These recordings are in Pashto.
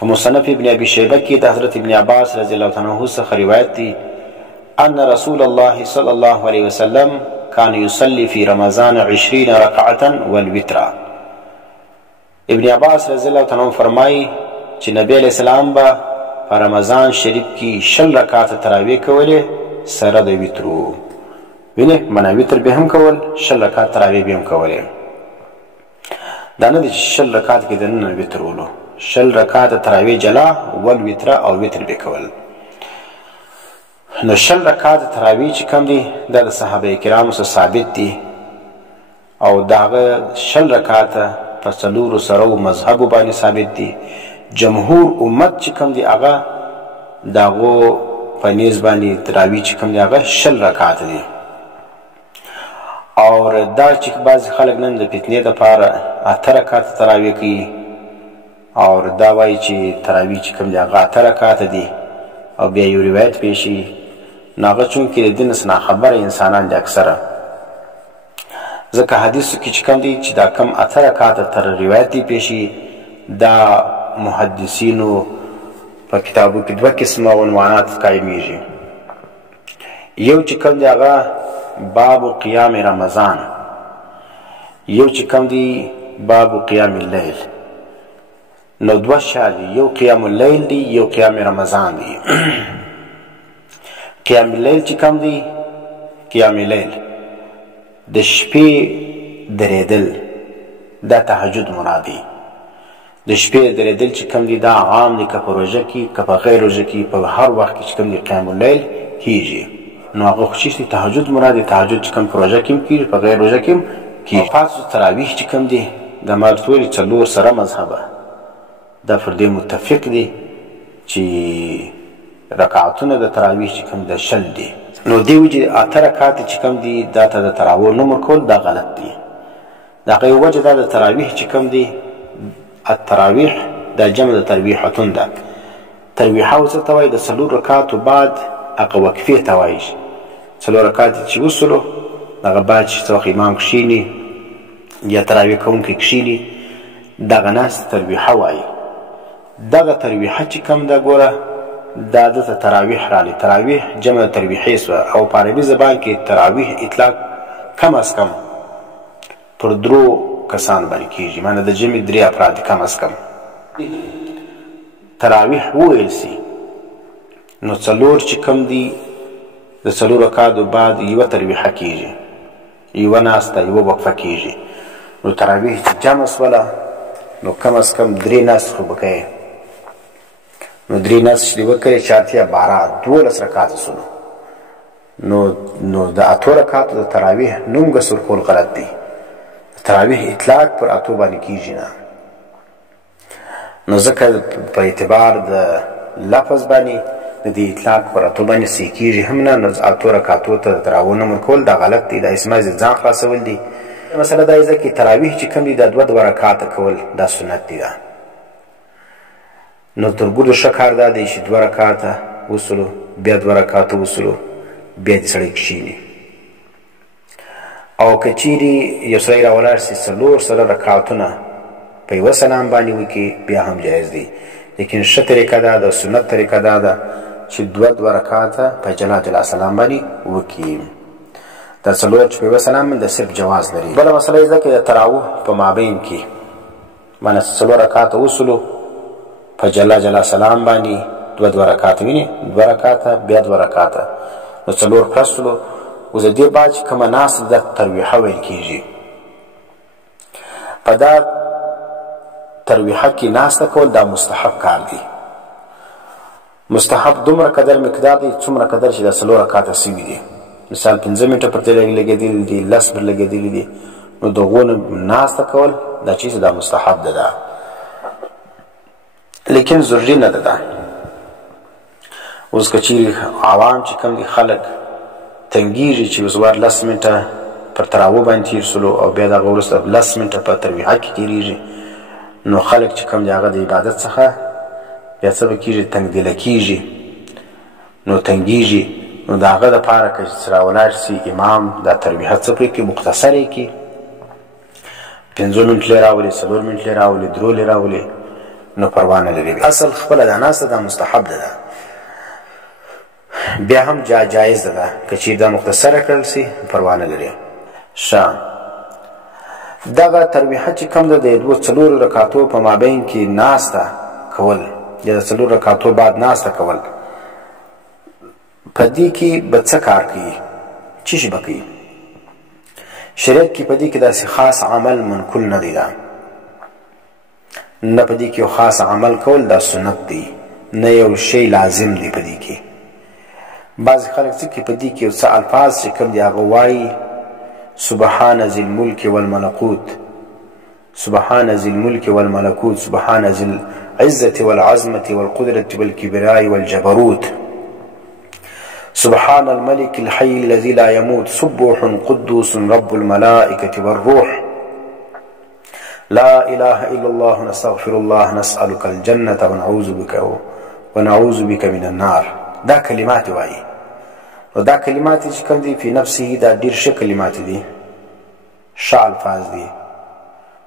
په مصنف ابن ابي شیبه کې د حضرت ابن عباس رضی الله تعالی عنه څخه روایت دی ان رسول الله صلی الله علیه وسلم كان يصلي في رمضان 20 ركعة والوتر. ابن عباس رضی الله تعالی عنہ فرمایي چې نبی علیہ السلام به په رمضان شریف کې 20 رکعات تراویح کولې سره د وترو. وینه معنی وتر به هم کول، 20 رکعات تراویح به هم کولې. دا نه دي 20 رکعات کې دنه وتر ولو، 20 رکعات تراویح جلا ول وتر او وتر به کول. نو 20 رکعات تراویح چې کوم دي دا د صحابه کرامو سره ثابت دي او داغه 20 رکعات په څلورو سره مذهب باندې ثابت دي. جمهور امت چې کوم دي هغه داغو په نیز باندې تراویح چې کوم دي هغه 20 رکعات دي. او دا چې بعض خلک نن د فتنې لپاره 8 رکعات تراویح کوي او دا وایي چې تراویح چې کوم دي هغه 8 رکعات دي او بیا یو روایت پیشي ناغه چونکې د دین څخه خبره انسانان دي اکثره، ځکه حدیثو کې چې کوم دي چې دا کم 8 رکعات تر روایت دی پیشي دا محدثینو په کتابو کې 2 قسمه عنوانات قایمیږي. یو چې کوم دی هغه باب قیام رمضان، یو چې کوم دی باب قیام اللیل. نو 2 شادي، یو قیام اللیل دی یو قیام رمضان دی. قیام اللیل چې کوم دی، قیام اللیل د شپې درېدل دا تهجد مرادي. د شپې درېدل چې کوم دي دا عام دي، که په روژه کې که په غیر روژه کې، په هر وخت کې چې کوم دي قیام اللیل کیږي نو هغه خصوصي تهجد مرادي. تهجد چې کوم په روژه کې هم کیږي په غیر روژه کې هم کیږي. فاسو تراویح چې کوم دي د مارتوري 4 سره مذهبه دا پر دې متفق دي چې رکعتونه د تراویح چې کوم د 20 دي. نو دی وجه 8 رکعات چې کوم دي دا ته د تراویح نوم ورکول دا غلط دي. دا غي وجه دا د تراویح چې کوم دي التراویح دا جمع د تراویحتون ده. تراویح او څه ته وایي د 4 رکعاتو بعد هغه وقفې ته وایي. 4 رکعات چې وصلو دغه بعد چې څوک امام کښیني یا تراویح کوونکی کښیني دغه ناس تراویح وایي. دغه تراویح چې کوم ده ګوره دا د تراویح رالی. تراویح جمع تراویحی سو او په عربي زبان کې تراویح اطلاق کم از کم پر 3 کسان باندې کیږي، معنی د جمع 3 افراد کم از کم تراویح وویل سي. نو 4 چې کم دي د 4 رکعاتو بعد یوه تراویح کیږي، یوه ناسته یوه وقفه کیږي. نو تراویح چې جمع سوله نو کم از کم 3 ناست خو به کوي. نو 3 ناست چې وکړي 4 یا 12 12 رکعات سولو. نو د 8 رکعاتو د تراویح نوم ګسور کول غلط دی. تراویح اطلاق پر 8 باندې کیږي نه. نو ځکه په اعتبار د لفظ باندې د دې اطلاق پر 8 باندې سې کیږي هم نه. نو 8 رکعاتو ته تراویح نوم ورکول دا غلط دی. دا اسمه ځان خلاصول دي. مثلا دا ځکه تراویح چې کوم دي د 2 رکعات کول دا سنت دي. نو تر ګورو شکار دا دی چې 2 رکعات وصلو بیا 2 رکعات وصلو بیا دې سړی کښیني. او که چیرې یو سړی راولاړ سي 4 سره رکعتونه په یوه سلام باندې وکړي بیا هم جایز دی. لیکن ښه طریقه دا ده، سنت طریقه دا ده چې 2 رکعاته په جلا جلا سلام باندې وکړي. دا 4 چې په یوه سلام باندې صرف جواز لري. بله مسله یې ده چې د تراوح په مابین کې معنی 4 رکعاته وصلو په جلا جلا سلام باندې 2 رکعاته ویني، 2 رکعاته بیا 2 رکعاته نو 4 پرسلو. اوس د دې بعد چې کومه ناسته ده تراویح ویل کیږي. په دا تراویح کې ناسته کول دا مستحب کار دی. مستحب دومره قدر مقدار دی څومره قدر چې د 4 رکعاته سوي دي. مثال 5 منټه پر ته لګېدلي دي، 10 پر لګېدلي دي، نو دغو نه ناسته کول دا چیز دا مستحب ده. لیکن ضروري نه ده. اوس که چیرې عوام چې کوم دي خلک تنګیږي چې اوس 10 منټه پر تراویح باندې تیر سلو او بیا دغه وروسته 10 منټه په تراویح کې تیریږي، نو خلک چې کوم دي هغه د عبادت څخه بیا څه به کېږي تنګدله کېږي، نو تنګیږي. نو د هغه دپاره که چې راولاړ سي امام دا تراویح څه پرې کړي مختصر یې کړي، 5 منټلې راولي، 4 منټلې راولي، 3 راولي، نو پروا نه لري. اصل خپله دا ناسته دا مستحب ده، بیا هم جایز ده که چیرې دا مختصره کړل سي پروا نه لري. ښه، دغه ترویحه چې کوم ده د دوه څلورو رکعتو په مابین کې ناسته کول یا د څلورو رکعتو بعد ناسته کول، په دې کې به څه کار کوي، څه شی به کوي؟ شریعت کې په دې کې داسې خاص عمل منقول نه دی، نه په دې کې یو خاص عمل کول دا سنت دی، نه یو شی لازم دی په دې کې. بعضې خلک څه کوي، په دې کې یو څه الفاظ چې کوم دي هغه وایي سبحان ذی الملک والملکوت، سبحان ذی الملک والملکوت، سبحان ذی العزة والعظمة والقدرة والكبراء والجبروت، سبحان الملك الحي الذي لا يموت، سبوح قدوس رب الملائكة والروح، لا إله إلا الله نستغفر الله نسألك الجنة ونعوذ بك من النار. دا کلمات وایي، و دا کلمات چې کوم دي فی نفسه دا ډېر ښه کلمات دي، ښه الفاظ دي،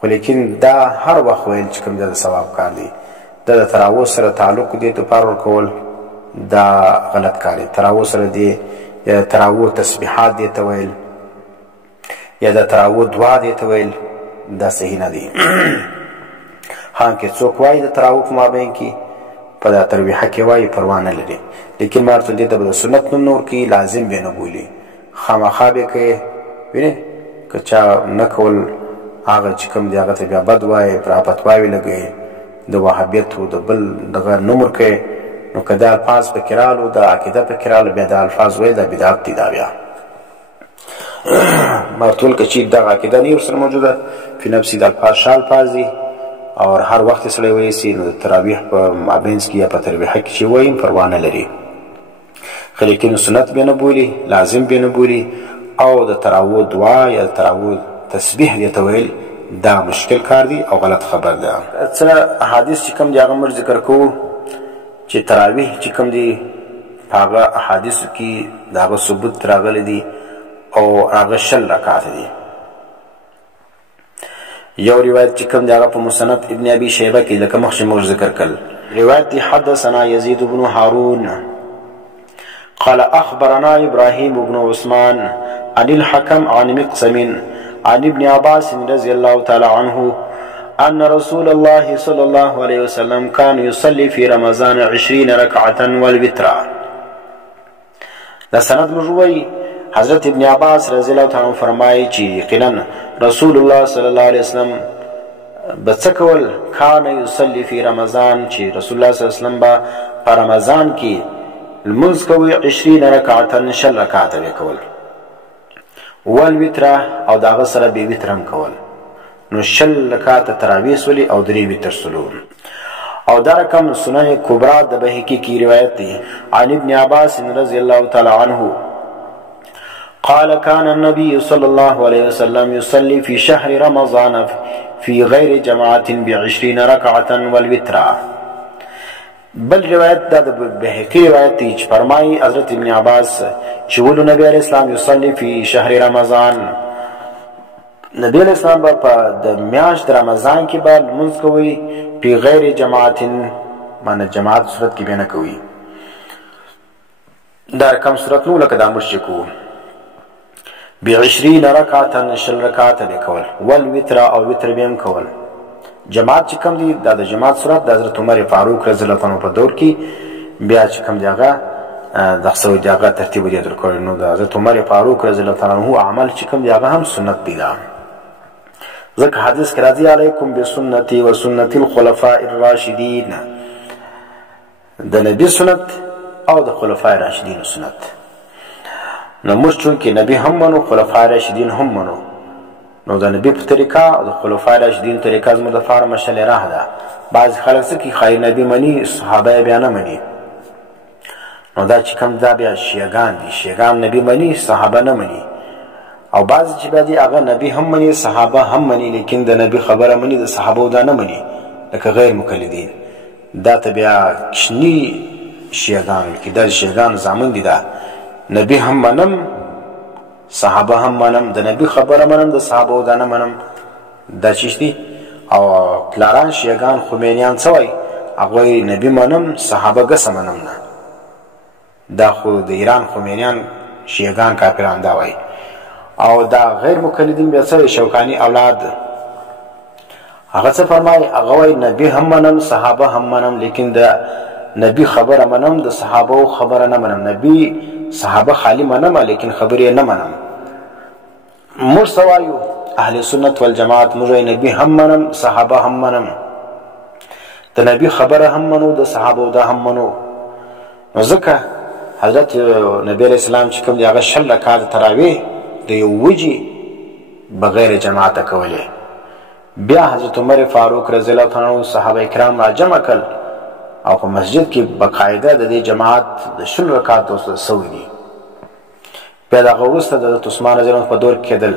خو لیکن دا هر وخت ویل چې کوم دی د ثواب کار دی. دا د تراوح سره تعلق دې ته پار ورکول دا غلط کار دی. تراوح سره دی یا تراوح تسبیحات دې ته ویل یا د تراوح دعا دې ته ویل دا صحیح نه دی. ها که څوک وایي د تراوح په مابین کې په دا ترویحه کې وایي پروا نه لري، لیکن مارته دې ته به د سنت نوم نه ورکوي، لازم به نه بولي، خامخا به کوي. وینې که چا نه کول هغه چې کوم دی هغه ته بیا بد وایي، پر فتواوې لګوي، د وهابیت او د بل دغه نوم ورکوي. نو که دا الفاظ پکې رالو، دا عقیده پکې رالو، بیا دا الفاظ ویل دا بدعت دي. دا بیا مرتول که چی دغه عقیده نه ورسره موجوده فی نفسي د الفاظ ښه الفاظ دي او هر وخت سړی ویلی سي، نو د تراویح په مابینځ کې یا په ترویحه کې چې وایي پروا نه لري. خو لیکن سنت به نه بولي، لازم به نه بولي، او د تراوح دعا یا د تراوح تسبیح دې ته ویل دا مشکل کار دی او غلط خبر ده. څه احادیث چې کوم دي هغه موږ ذکر کوو چې تراویح چې کوم دي په هغه احادیثو کې د هغه ثبوت راغلی دي او هغه 60 رکعات دي. یو روایت چې کوم دی هغه په مسند ابن ابي شیبه کې لکه مخکې موږ ذکر کړل. روایت دی حدثنا يزيد بن هارون قال اخبرنا ابراهيم بن عثمان عن الحكم عن مقسم عن ابن عباس رضي الله تعالى عنه أن رسول الله صلى الله عليه وسلم كان يصلي في رمضان 20 ركعة والوتر. دا سند مجوی حضرت ابن عباس رضی اللہ تعالی عنہ فرمایي چې یقینا رسول الله صلی الله علیه وسلم بڅکول کان یصلی فی رمضان، چې رسول الله صلی الله علیه وسلم با په رمضان کې لمونځ کوي 20 رکعتا 60 رکعات به کول، والوتر او داغه سره به وتر هم کول. نو 60 رکعات تراویح سولي او 3 وتر سولو. او دا رقم سنن کبرا د بهقی کی روایت دی عن ابن عباس رضی الله تعالی عنه قال كان النبي صلى الله عليه وسلم يصلي في شهر رمضان في غير جماعة ب20 ركعة والوتر. بل روایت دا د بهقی روایت دی چې فرمایي حضرت ابن عباس چې ولو نبی علیہ السلام يصلي في شهر رمضان، نبی علیہ السلام په د میاشت رمضان کې به لمونځ کوي په غیر جماعت، معنی جماعت صورت کې به نه کوي. دا رقم صورت نو لکه دا مشکو ب20 رکعتا 60 رکعات به کول، والوتر او وتر به هم کول. جماعت چې کوم دی دا د جماعت صورت د حضرت عمر فاروق رضی الله عنه په دور کې بیا چې کوم دی هغه د خصو دی هغه ترتیب دی درکړ. نو د حضرت عمر فاروق رضی الله عنه عمل چې کوم دی هغه هم سنت دی. ځکه حدیث کې راځي علیکم بسنتی و سنت الخلفاء الراشدین، د نبی سنت او د خلفای راشدین سنت. نو موږ چونکې نبی هم منو، خلفای راشدین هم منو، نو د نبی په طریقه او د خلفای راشدین طریقه زموږ دپاره مشعل راه ده. بعضې خلک څه کوي خیر نبی مني، صحابه بیا نه مني. نو دا چې کوم دا بیا شیعګان دي، شیعګان نبی مني صحابه نه مني. او بعضې چې بیا دي هغه نبی هم مني صحابه هم مني، لیکن د نبی خبره مني د صحابو دا نه مني، لکه غیر مقلدین. دا ته بیا کشني شیعګان ویل کېږي. دا د شیعګانو زامن دي. دا نبی هم منم صحابه هم منم، د نبی خبره منم د صحابو دا نه منم، دا چیش دي. او پلاران شیعگان خمینیان څه وایي هغه وایي نبي منم صحابه ګسه منم نه دا خو د ایران خمینیان شیعگان کافران دا وایي او دا غیر مقلدین بیا څه شوکانی اولاد هغه څه فرمایي هغه وایي نبي هم منم صحابه هم منم لیکن د نبي خبره منم د صحابه خبره نه منم نبي صحابه خالی منم لیکن خبرې نه منم موږ څه وایو اهل سنت والجماعت موږ نبي هم منم صحابه هم منم د نبي خبره هم منو د صحابه دا هم منو نو ځکه حضرت نبی علیہ السلام چې کوم دی هغه 6 رکعات تراویح د یو وجې بغیر جماعته کولې بیا حضرت عمر فاروق رضی الله عنه صحابه کرام را جمع کړل او په مسجد کې بقاعده د دې جماعت د 6 رکعاتو سوي دي بیا د هغه وروسته د حضرت عثمان رضی الله عنه په دور کې کېدل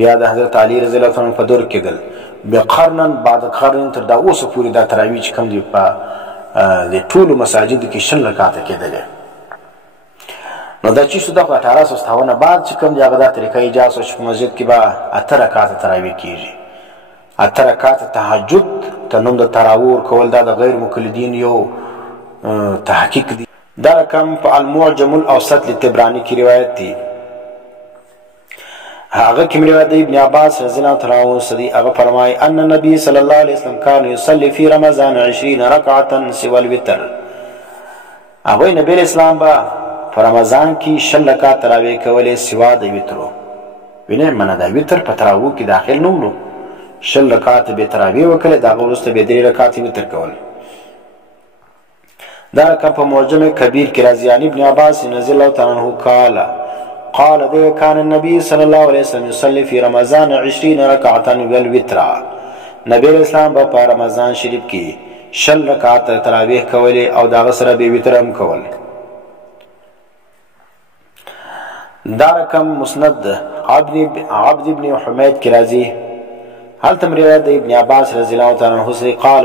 بیا د حضرت علی رضی الله عنه په دور کې کېدل بیا قرنن بعد قرن تر دا اوسه پورې دا تراویح چې کوم دي په د ټولو مساجدو کې 6 رکعاته کېدلې نو دا چې شو د 1857 بعد چې کوم دی هغه دا طریقه ایجاد شو چې په مسجد کې به 8 رکعاته تراویح کېږي 8 رکعاته تهجد ته نوم د تراویح کول دا د غیر مقلدین یو تحقیق دی دا رقم په المعجم الاوسط لطبرانی کی روایت دی هغه کوم روایت دی ابن عباس رضی الله تعالی عنہ صدی هغه فرمای ان النبي صلی الله علیه وسلم کان یصلی فی رمضان 20 رکعه سوى الوتر هغه نبی اسلام با په رمضان کې 6 رکعات تراویح کولې سوا د وترو وینه منه د وتر په تراویح کې داخل نه ولو 6 رکعات به تراویح وکړه دا وروسته به 3 رکعات وتر کول دا رقم په معجم کبیر کې راځي ابن عباس رضی الله تعالی عنہ قال ده كان النبي صلى الله عليه وسلم يصلي في رمضان 20 ركعه والوتر نبی اسلام په رمضان شریف کې 6 رکعات تراویح کولې او دا سره به وتر هم کول دا رقم مسند عبد ابن حمید کی راضی هل تم روایت ابن عباس رضی الله تعالی عنہ سے قال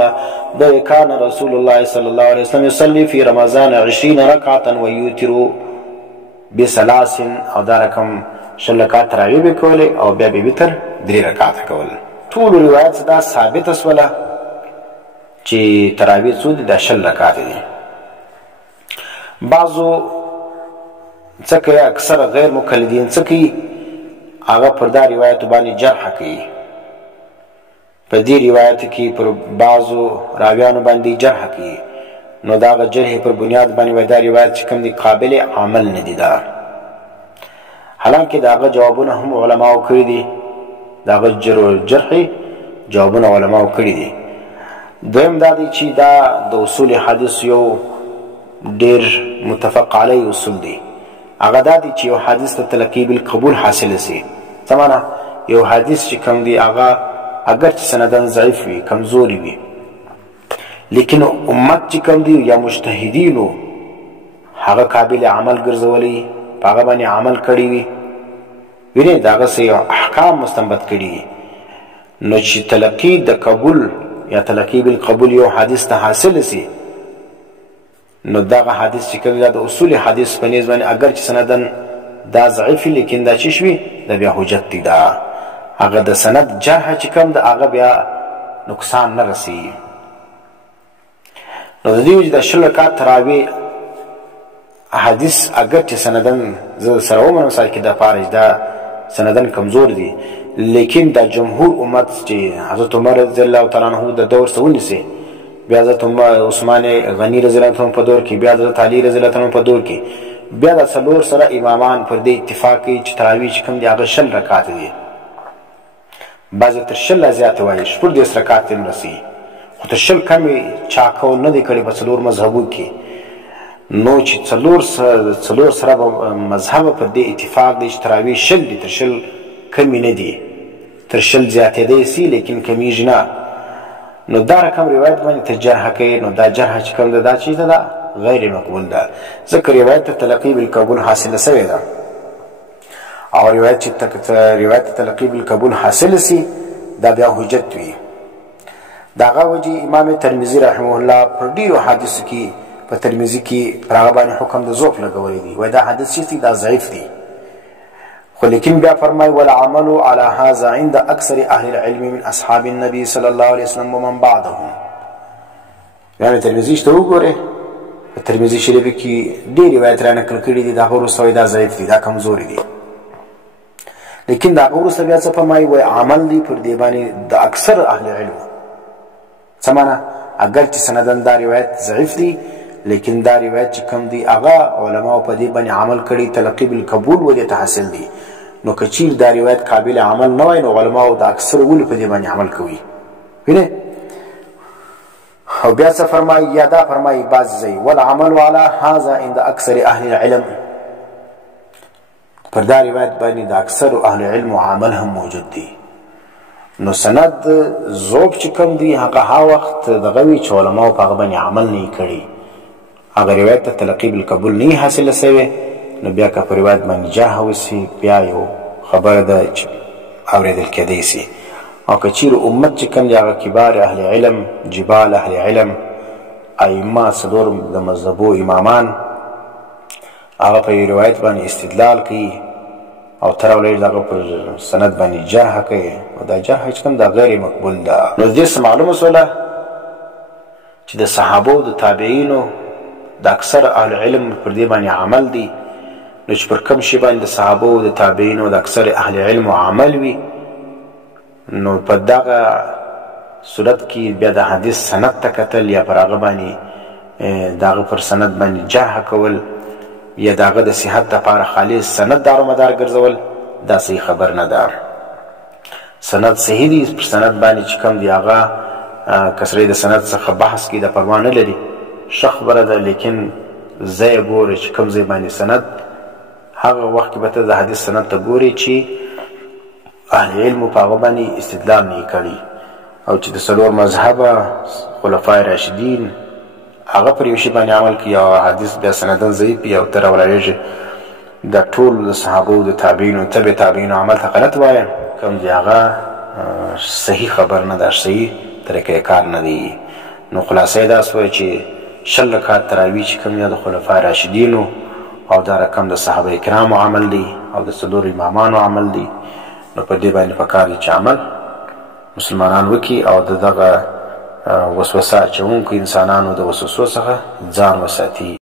ده كان رسول الله صلى الله عليه وسلم يصلي في رمضان 20 ركعه ويوتر بثلاث او دا رقم 6 رکعات تراویح کولې او بیا به وتر 3 رکعات کول ټول روایت دا ثابت اسوله چې تراویح څو دي د 6 رکعات دي بعضو څکه اکثر غیر مقلدین څکه هغه پر دا روایت باندې جرح کوي په دې روایت کې پر بعضو راویانو باندې جرح کوي نو دا جرح پر بنیاد باندې وای دا روایت چې کوم دي قابل عمل نه دي دا حالانکه دا جوابونه هم علماو کړی دي دا جرح جوابونه علماو کړی دي دویم دا دی چې دا د اصول حدیث یو ډیر متفق علی اصول دي هغه دا دی چې یو حدیث ته تلقی بالقبول حاصل سي سمانه یو حدیث چې کوم دی هغه اگر چې سندن ضعیف وي کمزوري وي لیکن امت چې کوم دی یا مجتهدینو هغه قابل عمل ګرځولي هغه باندې عمل کړی وي ویني داغه سي احکام مستنبط کړي نو چې تلقی د قبول یا تلقی بالقبول یو حدیث ته حاصل سي نو داغه حدیث چې کوم د اصول حدیث په نسبت باندې اگر چې سندن دا ضعیف لیکن دا چې شوي د بیا حجت دی دا هغه د سند جرح چې کوم د هغه بیا نقصان نه رسي نو د دې د 6 رکعات تراویح حدیث اگر چې سندن سره ومنم سره کې د فارج دا سندن کمزور دي لیکن د جمهور امت چې حضرت عمر رضی الله تعالی عنہ د دور سونی سي بیا حضرت عثمان غنی رضی الله عنه په دور کې بیا حضرت علی رضی الله عنه په دور کې بیا د څلور سره امامان پر دې اتفاق کوي چې تراویح کوم دی هغه 6 رکعات دي بعض تر 6 زیات وایي شپږ 10 رکعات هم رسي خو تر 6 کمی چا کول نه دی کړی په څلور مذهبو کې نو چې څلور سره مذهب پر دې اتفاق دی چې تراویح 6 دي تر 6 کمی نه دي تر 6 زیاتې دی سي لیکن کمیږي نه نو دا رقم روایت باندې ته جرح کوي نو دا جرح چې کوم دا چیز ده غیر مقبول ده ځکه روایت ته تلقی بالقبول حاصل سوی ده او روایت چې روایت تلقی بالقبول حاصل سي دا بیا حجت وي داغه وجه امام ترمذی رحمه الله پر ډیرو حدیث کې په ترمذی کې راغ باندې حکم د ضعف لګولې دي وای دا حدیث چې دا ضعیف دي خو لیکن بیا فرمای والعمل على هذا عند اکثر اهل العلم من اصحاب النبي صلی الله علیه وسلم ومن بعدهم. یعنی ترمذی ته وګوره، په ترمذی شریف کې ډېر روایت را نقل کړي دي، دا وروسته دا ضعیف دي، دا کمزوري دي. لیکن دا وروسته بیا څه فرمایي وای عمل دی پر دې باندې د اکثر اهل علم. څه معنا؟ اگر چې سندن دا روایت ضعیف دی لیکن دا روایت چې کم دی هغه علماء په دې باندې عمل کړي، تلقی بالقبول ولې ته حاصل دی. نو که چیر دا روایت قابل عمل نه وای نو علماء د اکثر ولې په دې باندې عمل کوي. وینه او بیا څه فرمایي یا دا فرمایي بعض ځای والعمل على هذا عند اکثر اهل العلم، پر دا روایت باندې د اکثر اهل علم عمل هم موجود دی. نو سند ذوب چې کوم دی هغه وخت دغه وی چې علماء په هغه باندې عمل نه کړي، هغه روایت ته تلقی بالقبول نه حاصله سوی، نو بیا که په روایت باندې جرح وسي بیا یو خبره ده چې اورېدل کېدی سي. او که چیرې امت چې کوم دی هغه کبار اهل علم، جبال اهل علم، ائمه څلور د مذهبو امامان هغه په روایت باندې استدلال کوي او تر ولې دغه پر سند باندې جرح کوي، او دا جرح چې کوم دا غیر مقبول ده. نو دې معلومه شوله چې د صحابو د تابعینو د اکثر اهل علم پر دې باندې عمل دی. نو چې پر کوم شي باندې د صحابو د تابعینو د اکثر اهل علم عمل وي، نو په دغه صورت کې بیا د حدیث سند ته کتل یا پر هغه باندې دغه پر سند باندې جرح کول یا دغه د صحت لپاره خالص سند دارومدار ګرځول دا صحیح خبر نه ده. سند صحیح دی، پر سند باندې چې کوم دی هغه کسرې د سند څخه بحث کې د پروا نه لري، ښه خبره ده. لیکن ځای ګوري چې کوم ځای باندې سند، هغه وخت کې به ته د حدیث سند ته ګوري چې اهل علم په هغه باندې استدلال نه کړي، او چې د څلور مذهبه خلفای راشدین هغه پر یو شي باندې عمل کوي او حدیث بیا سندن ضعیف وي او ته راولاړېږي د ټول د صحابو د تابعینو تبع تابعینو عمل ته غلط وایه، کوم دی هغه صحیح خبر نه ده، صحیح طریقې کار نه دی. نو خلاصه دا سوه چې 20 رکعات تراویح چې کوم یا د خلفای راشدینو او دا رقم د صحابه کرامو عمل دی او د څلورو امامانو عمل دی. نو په دې باندې پکار دی چې عمل مسلمانان وکړي او د دغه وسوسه اچوونکو انسانانو د وسوسو څخه ځان وساتي.